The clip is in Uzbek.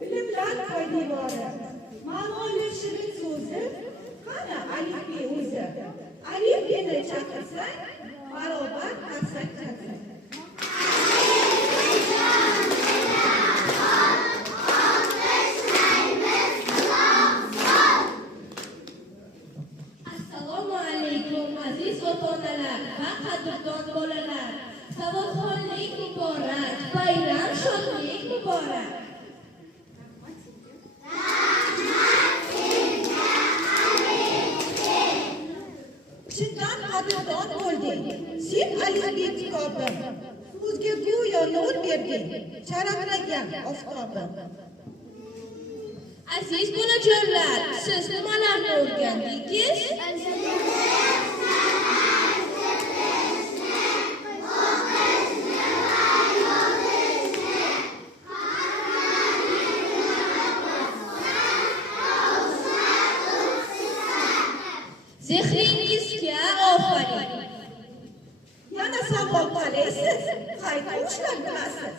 Bilimlar poydevori. Ma'lumotli shirin so'zi. Qani alifbe o'zi. Alifbeni chaqirsang, barobar qarsak chaqir. Assalomu alaykum aziz ota-onalar va qadrdon bolalar. Savodxonlik muborak, bayram shodlik muborak. Chindan qadrdon bo'lding. Sen alifbe kitobim. So'zga go'yo nur berding. Charaqlagan oftobim. Aziz bolajonlar, siz nimalarni o'rgandingiz? Zehringizga ofarin. Yana savol qalaysiz? Qayta ushlab bilasiz.